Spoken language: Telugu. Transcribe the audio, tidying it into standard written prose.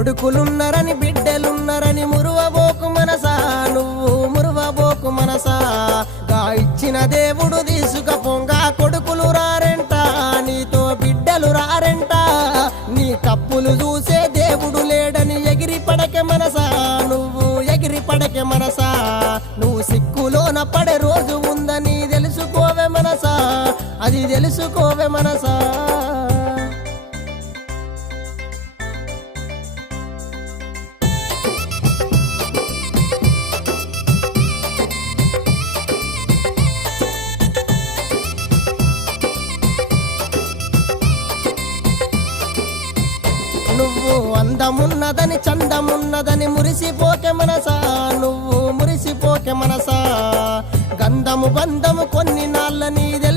కొడుకులున్నరని బిడ్డలున్నరని మురువబోకు మనసా, నువ్వు మురువబోకు మనసా. గా ఇచ్చిన దేవుడు తీసుకపోంగా కొడుకులు రారెంట, నీతో బిడ్డలు రారెంట. నీ తప్పులు చూసే దేవుడు లేడని ఎగిరి పడకే మనసా, నువ్వు ఎగిరి పడకే మనసా. నువ్వు సిక్కులోన పడే రోజు ఉందని తెలుసుకోవే మనసా, అది తెలుసుకోవే మనసా. నువ్వు అందమున్నదని చందమున్నదని మురిసిపోకే మనసా, నువ్వు మురిసిపోకే మనసా. గంధము బంధము కొన్ని నాళ్ళ నీదే